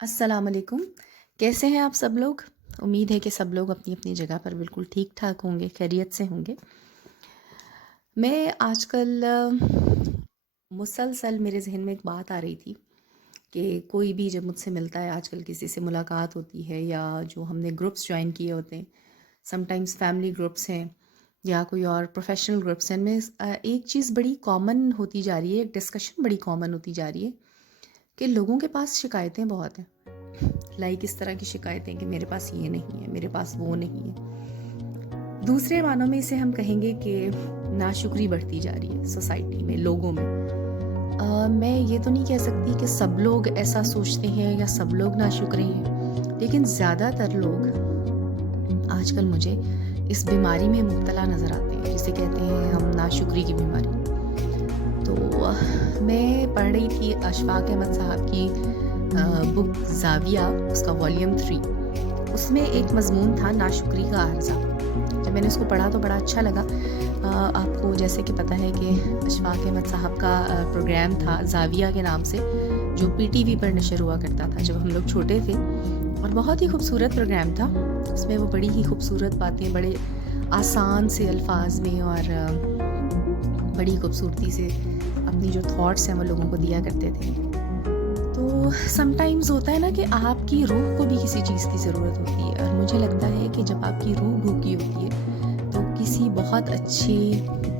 السلام علیکم. کیسے ہیں آپ سب لوگ؟ امید ہے کہ سب لوگ اپنی اپنی جگہ پر بالکل ٹھیک ٹھاک ہوں گے، خیریت سے ہوں گے. میں آج کل مسلسل میرے ذہن میں ایک بات آ رہی تھی کہ کوئی بھی جب مجھ سے ملتا ہے، آج کل کسی سے ملاقات ہوتی ہے یا جو ہم نے گروپس جوائن کیے ہوتے ہیں، سم ٹائمز فیملی گروپس ہیں یا کوئی اور پروفیشنل گروپس ہیں، ان میں ایک چیز بڑی کامن ہوتی جا رہی ہے، ایک ڈسکشن بڑی کامن ہوتی جا رہی ہے کہ لوگوں کے پاس شکایتیں بہت ہیں. لائک اس طرح کی شکایتیں کہ میرے پاس یہ نہیں ہے، میرے پاس وہ نہیں ہے. دوسرے معنوں میں اسے ہم کہیں گے کہ ناشکری بڑھتی جا رہی ہے سوسائٹی میں، لوگوں میں. میں یہ تو نہیں کہہ سکتی کہ سب لوگ ایسا سوچتے ہیں یا سب لوگ ناشکرے ہیں، لیکن زیادہ تر لوگ آج کل مجھے اس بیماری میں مبتلا نظر آتے ہیں جسے کہتے ہیں ہم ناشکری کی بیماری. تو میں پڑھ رہی تھی اشفاق احمد صاحب کی بک زاویہ، اس کا والیوم 3. اس میں ایک مضمون تھا ناشکری کا عارضہ. جب میں نے اس کو پڑھا تو بڑا اچھا لگا. آپ کو جیسے کہ پتہ ہے کہ اشفاق احمد صاحب کا پروگرام تھا زاویہ کے نام سے، جو پی ٹی وی پر نشر ہوا کرتا تھا جب ہم لوگ چھوٹے تھے، اور بہت ہی خوبصورت پروگرام تھا. اس میں وہ بڑی ہی خوبصورت باتیں بڑے آسان سے الفاظ میں اور بڑی خوبصورتی سے اپنی جو تھاٹس ہیں وہ لوگوں کو دیا کرتے تھے. تو سم ٹائمز ہوتا ہے نا کہ آپ کی روح کو بھی کسی چیز کی ضرورت ہوتی ہے، اور مجھے لگتا ہے کہ جب آپ کی روح بھوکی ہوتی ہے تو کسی بہت اچھے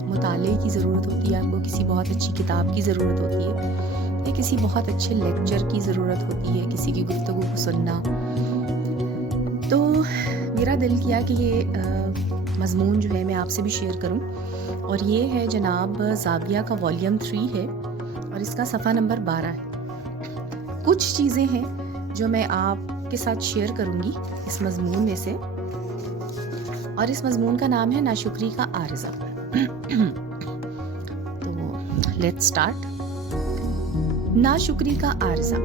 مطالعے کی ضرورت ہوتی ہے، آپ کو کسی بہت اچھی کتاب کی ضرورت ہوتی ہے یا کسی بہت اچھے لیکچر کی ضرورت ہوتی ہے، کسی کی گفتگو کو سننا. تو میرا دل کیا کہ یہ مضمون جو ہے میں آپ سے بھی شیئر کروں، اور یہ ہے جناب زاویہ کا والیوم 3 ہے اور اس کا صفحہ نمبر 12 ہے. کچھ چیزیں ہیں جو میں آپ کے ساتھ شیئر کروں گی اس مضمون میں سے، اور اس مضمون کا نام ہے ناشکری کا عارضہ. تو لیٹس سٹارٹ. ناشکری کا عارضہ.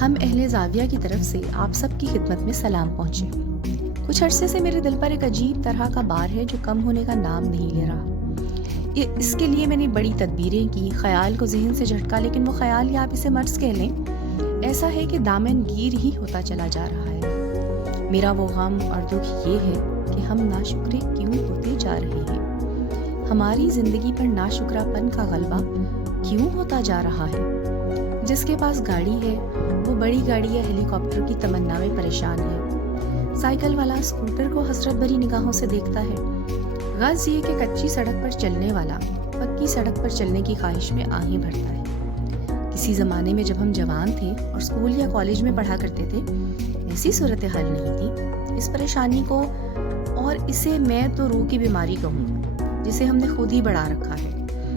ہم اہل زاویہ کی طرف سے آپ سب کی خدمت میں سلام پہنچے. کچھ عرصے سے میرے دل پر ایک عجیب طرح کا بار ہے جو کم ہونے کا نام نہیں لے رہا. اس کے لیے میں نے بڑی تدبیریں کی، خیال کو ذہن سے جھٹکا، لیکن وہ خیال یا آپ اسے مرض کہہ لیں، ایسا ہے کہ دامن گیر ہی ہوتا چلا جا رہا ہے. میرا وہ غم اور دکھ یہ ہے کہ ہم ناشکرے کیوں ہوتے جا رہے ہیں. ہماری زندگی پر ناشکرا پن کا غلبہ کیوں ہوتا جا رہا ہے. جس کے پاس گاڑی ہے وہ بڑی گاڑی یا ہیلی کاپٹر کی تمنا میں پریشان ہے. سائیکل والا اسکوٹر کو حسرت بھری نگاہوں سے دیکھتا ہے. غرض یہ کہ کچی سڑک پر چلنے والا پکی سڑک پر چلنے کی خواہش میں آہیں بھرتا ہے. کسی زمانے میں جب ہم جوان تھے اور اسکول یا کالج میں پڑھا کرتے تھے، ایسی صورتحال نہیں تھی. اس پریشانی کو، اور اسے میں تو روح کی بیماری کہوں، جسے ہم نے خود ہی بڑھا رکھا ہے،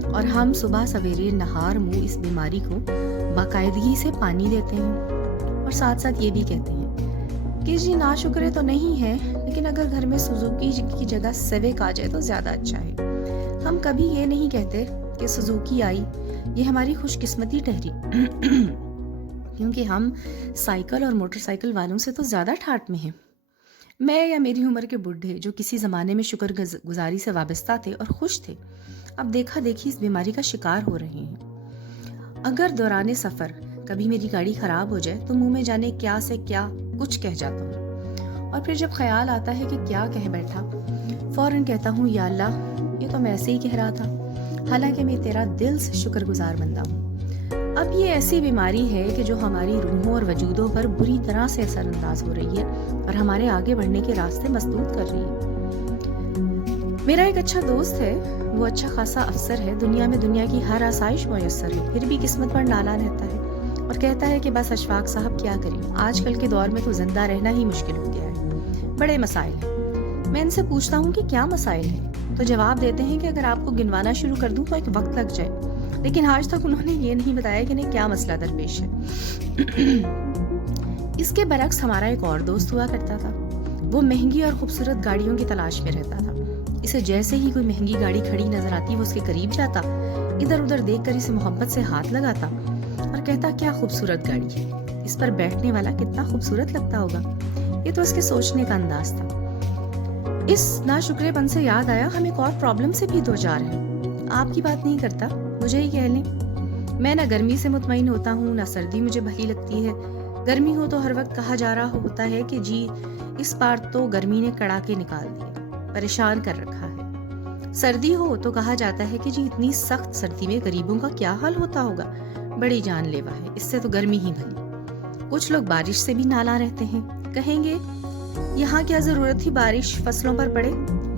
اور ہم صبح سویرے نہار منہ اس بیماری کو باقاعدگی سے پانی دیتے ہیں، اور ساتھ ساتھ یہ بھی کہتے ہیں کہ جی ناشکرے تو نہیں ہیں، لیکن اگر گھر میں سوزوکی کی جگہ سیوک آ جائے تو زیادہ اچھا ہے. ہم کبھی یہ نہیں کہتے کہ سوزوکی آئی، یہ ہماری خوش قسمتی ٹھہری، کیونکہ ہم سائیکل اور موٹر سائیکل والوں سے تو زیادہ ٹھاٹ میں ہیں. میں یا میری عمر کے بڈھے جو کسی زمانے میں شکر گزاری سے وابستہ تھے اور خوش تھے، اب دیکھا دیکھی اس بیماری کا شکار ہو رہے ہیں. اگر دوران سفر کبھی میری گاڑی خراب ہو جائے تو منہ میں جانے کیا سے کیا کچھ کہہ جاتا ہوں، اور پھر جب خیال آتا ہے کہ کیا کہہ بیٹھا، فوراً کہتا ہوں یا اللہ، یہ تو میں ایسے ہی کہہ رہا تھا، حالانکہ میں تیرا دل سے شکر گزار بندہ ہوں. اب یہ ایسی بیماری ہے کہ جو ہماری روحوں اور وجودوں پر بری طرح سے اثر انداز ہو رہی ہے اور ہمارے آگے بڑھنے کے راستے مسدود کر رہی ہے. میرا ایک اچھا دوست ہے، وہ اچھا خاصا افسر ہے، دنیا میں دنیا کی ہر آسائش میسر ہے، پھر بھی قسمت پر نالا رہتا ہے اور کہتا ہے کہ بس اشفاق صاحب کیا کریں، آج کل کے دور میں تو زندہ رہنا ہی مشکل ہو گیا ہے، بڑے مسائل ہیں. میں ان سے پوچھتا ہوں کہ کیا مسائل ہیں، تو جواب دیتے ہیں کہ اگر آپ کو گنوانا شروع کر دوں تو ایک وقت لگ جائے، لیکن آج تک انہوں نے یہ نہیں بتایا کہ انہیں کیا مسئلہ درپیش ہے. اس کے برعکس ہمارا ایک اور دوست ہوا کرتا تھا. وہ مہنگی اور خوبصورت گاڑیوں کی تلاش میں رہتا تھا. اسے جیسے ہی کوئی مہنگی گاڑی کھڑی نظر آتی وہ اس کے قریب جاتا، ادھر ادھر دیکھ کر اسے محبت سے ہاتھ لگاتا اور کہتا کیا خوبصورت گاڑی ہے، اس پر بیٹھنے والا کتنا خوبصورت لگتا ہوگا. یہ تو اس کے سوچنے کا انداز تھا. اس ناشکرے پن سے یاد آیا، ہم ایک اور پرابلم سے بھی دوچار ہیں. آپ کی بات نہیں کرتا، مجھے ہی کہہ لیں. میں نہ گرمی سے مطمئن ہوتا ہوں، نہ سردی مجھے بھلی لگتی ہے. گرمی ہو تو ہر وقت کہا جا رہا ہوتا ہے کہ جی اس بار تو گرمی نے کڑاکے نکال دیے، پریشان کر رکھا ہے۔ سردی ہو تو کہا جاتا ہے کہ جی اتنی سخت سردی میں غریبوں کا کیا حال ہوتا ہوگا، بڑی جان لیوا ہے، اس سے تو گرمی ہی بھلی۔ کچھ لوگ بارش سے بھی نالاں رہتے ہیں، کہیں گے یہاں کیا ضرورت تھی بارش فصلوں پر پڑے،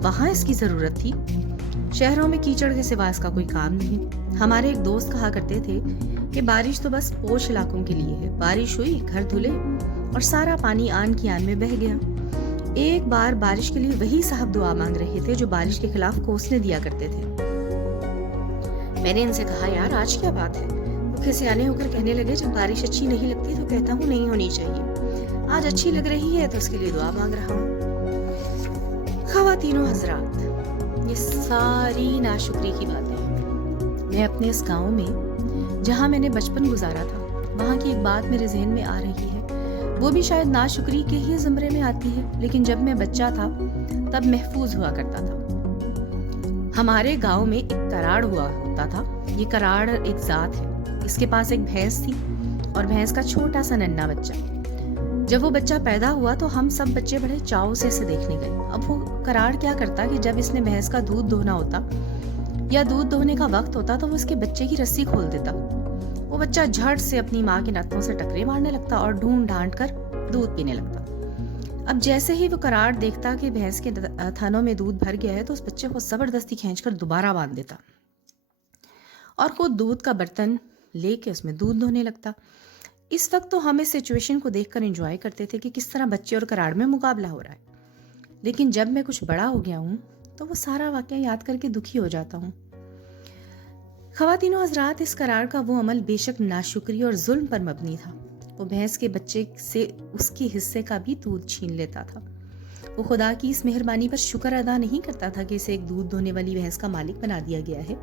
وہاں اس کی ضرورت تھی، شہروں میں کیچڑ کے سوا اس کا کوئی کام نہیں۔ ہمارے ایک دوست کہا کرتے تھے کہ بارش تو بس پوش علاقوں کے لیے ہے، بارش ہوئی گھر دھلے اور سارا پانی آن کی آن میں بہہ گیا۔ ایک بار بارش کے لیے وہی صاحب دعا مانگ رہے تھے جو بارش کے خلاف کوسنے دیا کرتے تھے۔ میں نے ان سے کہا یار آج کیا بات ہے؟ بھوکے سے آنے ہو کر کہنے لگے جب بارش اچھی نہیں لگتی تو کہتا ہوں نہیں ہونی چاہیے، آج اچھی لگ رہی ہے تو اس کے لیے دعا مانگ رہا ہوں۔ خواتین و حضرات، یہ ساری ناشکری کی باتیں ہیں۔ میں اپنے اس گاؤں میں جہاں میں نے بچپن گزارا تھا وہاں کی ایک بات میرے ذہن میں آ رہی ہے، وہ بھی شاید ناشکری کے ہی زمرے میں آتی ہے، لیکن جب میں بچہ تھا تب محفوظ ہوا کرتا تھا۔ ہمارے گاؤں میں ایک کراڑ ہوا ہوتا تھا۔ یہ کراڑ ایک ذات ہے، اس کے پاس ایک بھینس تھی اور بھینس کا چھوٹا سا ننھا بچہ۔ جب وہ بچہ پیدا ہوا تو ہم سب بچے بڑے چاؤ سے اسے دیکھنے گئے۔ اب وہ کراڑ کیا کرتا کہ جب اس نے بھینس کا دودھ دھونا ہوتا یا دودھ دھونے کا وقت ہوتا تو وہ اس کے بچے کی رسی کھول دیتا۔ وہ بچہ جھٹ سے اپنی ماں کے نتنوں سے ٹکرے مارنے لگتا اور ڈھونڈ ڈھانٹ کر دودھ پینے لگتا۔ اب جیسے ہی وہ کراڑ دیکھتا کہ بھینس کے تھنوں میں دودھ بھر گیا ہے تو اس بچے کو زبردستی کھینچ کر دوبارہ باندھ دیتا اور خود دودھ کا برتن لے کے اس میں دودھ دھونے لگتا۔ اس وقت تو ہم اس سچویشن کو دیکھ کر انجوائے کرتے تھے کہ کس طرح بچے اور کراڑ میں مقابلہ ہو رہا ہے، لیکن جب میں کچھ بڑا ہو گیا ہوں تو وہ سارا واقعہ یاد کر کے دکھی ہو جاتا ہوں۔ خواتین و حضرات، اس کراڑ کا وہ عمل بے شک ناشکری اور ظلم پر مبنی تھا۔ وہ بھینس کے بچے سے اس کی حصے کا بھی دودھ چھین لیتا تھا۔ وہ خدا کی اس مہربانی پر شکر ادا نہیں کرتا تھا کہ اسے ایک دودھ دھونے والی بھینس کا مالک بنا دیا گیا ہے،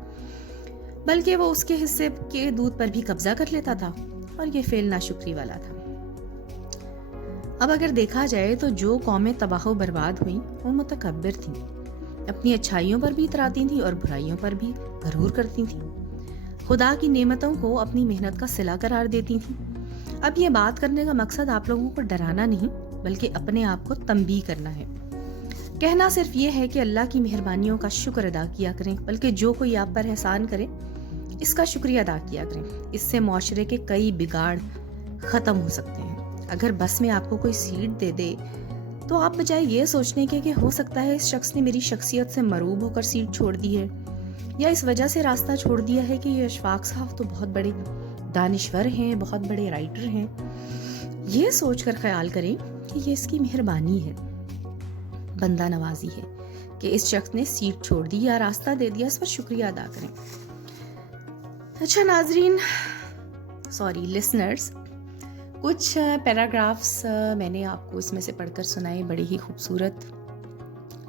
بلکہ وہ اس کے حصے کے دودھ پر بھی قبضہ کر لیتا تھا، اور یہ فعل ناشکری والا تھا۔ اب اگر دیکھا جائے تو جو قومیں تباہ و برباد ہوئیں وہ متکبر تھیں، اپنی اچھائیوں پر بھی اتراتی تھیں اور برائیوں پر بھی غرور کرتی تھیں، خدا کی نعمتوں کو اپنی محنت کا صلہ قرار دیتی تھیں۔ اب یہ بات کرنے کا مقصد آپ لوگوں کو ڈرانا نہیں بلکہ اپنے آپ کو تنبیہ کرنا ہے۔ کہنا صرف یہ ہے کہ اللہ کی مہربانیوں کا شکر ادا کیا کریں، بلکہ جو کوئی آپ پر احسان کرے اس کا شکریہ ادا کیا کریں۔ اس سے معاشرے کے کئی بگاڑ ختم ہو سکتے ہیں۔ اگر بس میں آپ کو کوئی سیٹ دے دے تو آپ بجائے یہ سوچنے کے کہ ہو سکتا ہے اس شخص نے میری شخصیت سے مروب ہو کر سیٹ چھوڑ دی ہے یا اس وجہ سے راستہ چھوڑ دیا ہے کہ یہ اشفاق صاحب تو بہت بڑے دانشور ہیں، بہت بڑے رائٹر ہیں، یہ سوچ کر خیال کریں کہ یہ اس کی مہربانی ہے، بندہ نوازی ہے کہ اس شخص نے سیٹ چھوڑ دی یا راستہ دے دیا، اس پر شکریہ ادا کریں۔ اچھا ناظرین، لسنرز، کچھ پیراگرافس میں نے آپ کو اس میں سے پڑھ کر سنائے، بڑی ہی خوبصورت،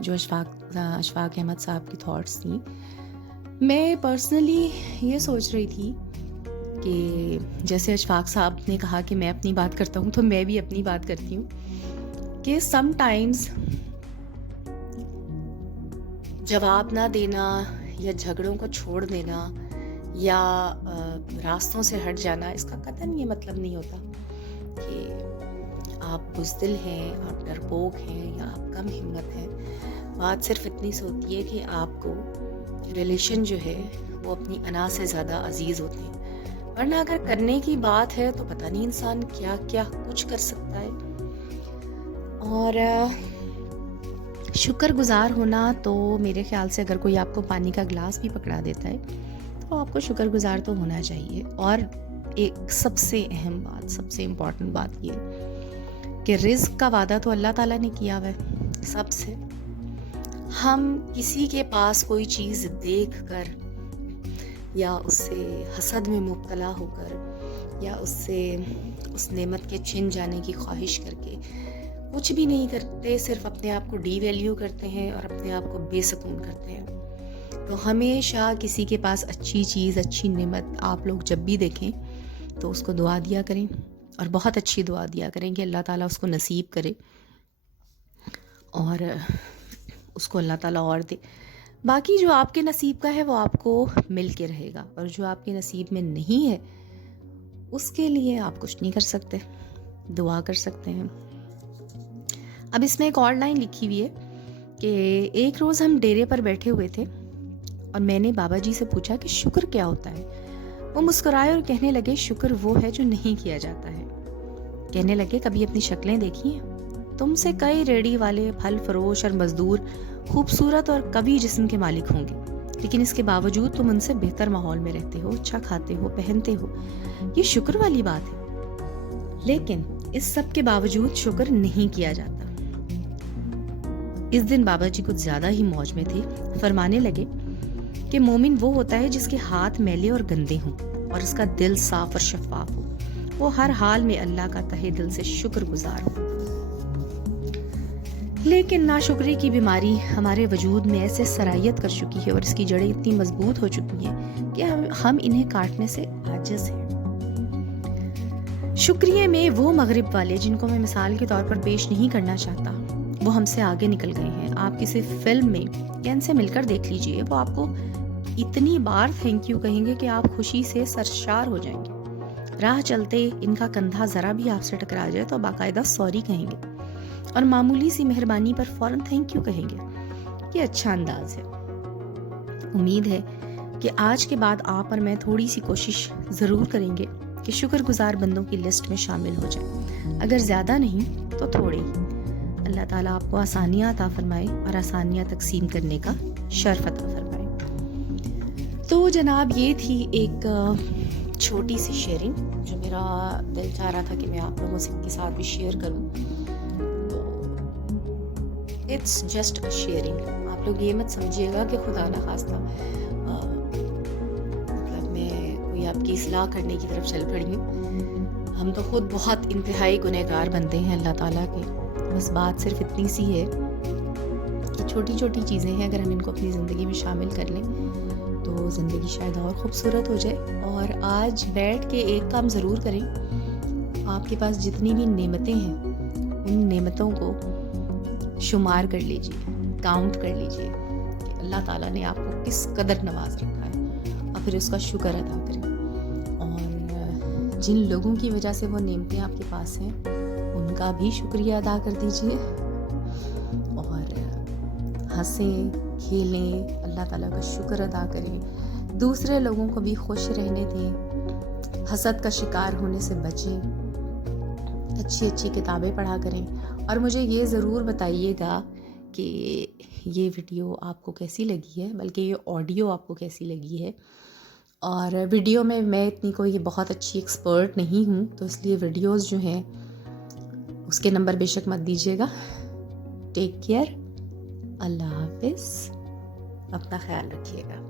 جو اشفاق احمد صاحب کی تھاٹس تھیں۔ میں پرسنلی یہ سوچ رہی تھی کہ جیسے اشفاق صاحب نے کہا کہ میں اپنی بات کرتا ہوں تو میں بھی اپنی بات کرتی ہوں کہ سم ٹائمز جواب نہ دینا یا جھگڑوں کو چھوڑ دینا یا راستوں سے ہٹ جانا، اس کا قطعاً یہ مطلب نہیں ہوتا کہ آپ بزدل ہیں، آپ ڈرپوک ہیں یا آپ کم ہمت ہیں۔ بات صرف اتنی سی ہوتی ہے کہ آپ کو ریلیشن جو ہے وہ اپنی انا سے زیادہ عزیز ہوتے ہیں، ورنہ اگر کرنے کی بات ہے تو پتہ نہیں انسان کیا کیا کچھ کر سکتا ہے۔ اور شکر گزار ہونا تو میرے خیال سے اگر کوئی آپ کو پانی کا گلاس بھی پکڑا دیتا ہے تو آپ کو شکر گزار تو ہونا چاہیے۔ اور ایک سب سے اہم بات، سب سے امپورٹنٹ بات یہ کہ رزق کا وعدہ تو اللہ تعالیٰ نے کیا ہوا ہے سب سے۔ ہم کسی کے پاس کوئی چیز دیکھ کر یا اس سے حسد میں مبتلا ہو کر یا اس سے اس نعمت کے چھن جانے کی خواہش کر کے کچھ بھی نہیں کرتے، صرف اپنے آپ کو ڈی ویلیو کرتے ہیں اور اپنے آپ کو بے سکون کرتے ہیں۔ تو ہمیشہ کسی کے پاس اچھی چیز، اچھی نعمت آپ لوگ جب بھی دیکھیں تو اس کو دعا دیا کریں، اور بہت اچھی دعا دیا کریں کہ اللہ تعالیٰ اس کو نصیب کرے اور اس کو اللہ تعالیٰ اور دے۔ باقی جو آپ کے نصیب کا ہے وہ آپ کو مل کے رہے گا، اور جو آپ کے نصیب میں نہیں ہے اس کے لیے آپ کچھ نہیں کر سکتے۔ دعا کر سکتے ہیں. اب اس میں ایک اور لائن لکھی ہوئی ہے کہ ایک روز ہم ڈیرے پر بیٹھے ہوئے تھے اور میں نے بابا جی سے پوچھا کہ شکر کیا ہوتا ہے. وہ مسکرائے اور کہنے لگے شکر وہ ہے جو نہیں کیا جاتا ہے. کہنے لگے کبھی اپنی شکلیں دیکھی ہیں؟ تم سے کئی ریڑھی والے، پھل فروش اور مزدور خوبصورت اور قوی جسم کے مالک ہوں گے، لیکن اس کے باوجود تم ان سے بہتر ماحول میں رہتے ہو، اچھا کھاتے ہو، پہنتے ہو. یہ شکر والی بات ہے. لیکن اس سب کے باوجود شکر نہیں کیا جاتا. اس دن بابا جی کچھ زیادہ ہی موج میں تھے. فرمانے لگے کہ مومن وہ ہوتا ہے جس کے ہاتھ میلے اور گندے ہوں اور اس کا دل صاف اور شفاف ہو. وہ ہر حال میں اللہ کا تہہ دل سے شکر گزار ہو. لیکن ناشکری کی بیماری ہمارے وجود میں ایسے سرایت کر چکی ہے اور اس کی جڑیں اتنی مضبوط ہو چکی ہیں کہ ہم انہیں کاٹنے سے عاجز ہیں. شکریہ میں وہ مغرب والے جن کو میں مثال کے طور پر پیش نہیں کرنا چاہتا، وہ ہم سے آگے نکل گئے ہیں. آپ کسی فلم میں یا ان سے مل کر دیکھ لیجئے، وہ آپ کو اتنی بار تھینک یو کہیں گے کہ آپ خوشی سے سرشار ہو جائیں گے. راہ چلتے ان کا کندھا ذرا بھی آپ سے ٹکرا جائے تو باقاعدہ سوری کہیں گے اور معمولی سی مہربانی پر فوراً تھینک یو کہیں گے. یہ اچھا انداز ہے. امید ہے کہ آج کے بعد آپ اور میں تھوڑی سی کوشش ضرور کریں گے کہ شکر گزار بندوں کی لسٹ میں شامل ہو جائیں. اگر زیادہ نہیں تو تھوڑے ہی. اللہ تعالیٰ آپ کو آسانیاں عطا فرمائے اور آسانیاں تقسیم کرنے کا شرف عطا فرمائے. تو جناب یہ تھی ایک چھوٹی سی شیئرنگ جو میرا دل چاہ رہا تھا کہ میں آپ لوگوں کے ساتھ بھی شیئر کروں. تو اٹس جسٹ اے شیئرنگ. آپ لوگ یہ مت سمجھیے گا کہ خدا نخواستہ مطلب میں کوئی آپ کی اصلاح کرنے کی طرف چل پڑی ہوں. ہم تو خود بہت انتہائی گنہگار بنتے ہیں اللہ تعالیٰ کے. بس بات صرف اتنی سی ہے کہ چھوٹی چھوٹی چیزیں ہیں، اگر ہم ان کو اپنی زندگی میں شامل کر لیں تو زندگی شاید اور خوبصورت ہو جائے. اور آج بیٹھ کے ایک کام ضرور کریں. آپ کے پاس جتنی بھی نعمتیں ہیں ان نعمتوں کو شمار کر لیجئے، کاؤنٹ کر لیجئے کہ اللہ تعالیٰ نے آپ کو کس قدر نواز رکھا ہے اور پھر اس کا شکر ادا کریں. اور جن لوگوں کی وجہ سے وہ نعمتیں آپ کے پاس ہیں ان کا بھی شکریہ ادا کر دیجئے اور ہنسیں کھیلیں، اللہ تعالیٰ کا شکر ادا کریں، دوسرے لوگوں کو بھی خوش رہنے دیں، حسد کا شکار ہونے سے بچیں، اچھی اچھی کتابیں پڑھا کریں. اور مجھے یہ ضرور بتائیے گا کہ یہ ویڈیو آپ کو کیسی لگی ہے، بلکہ یہ آڈیو آپ کو کیسی لگی ہے. اور ویڈیو میں اتنی کوئی بہت اچھی ایکسپرٹ نہیں ہوں، تو اس لیے ویڈیوز جو ہیں اس کے نمبر بے شک مت دیجیے گا. Take care. اللہ حافظ. اپنا خیال رکھیے گا.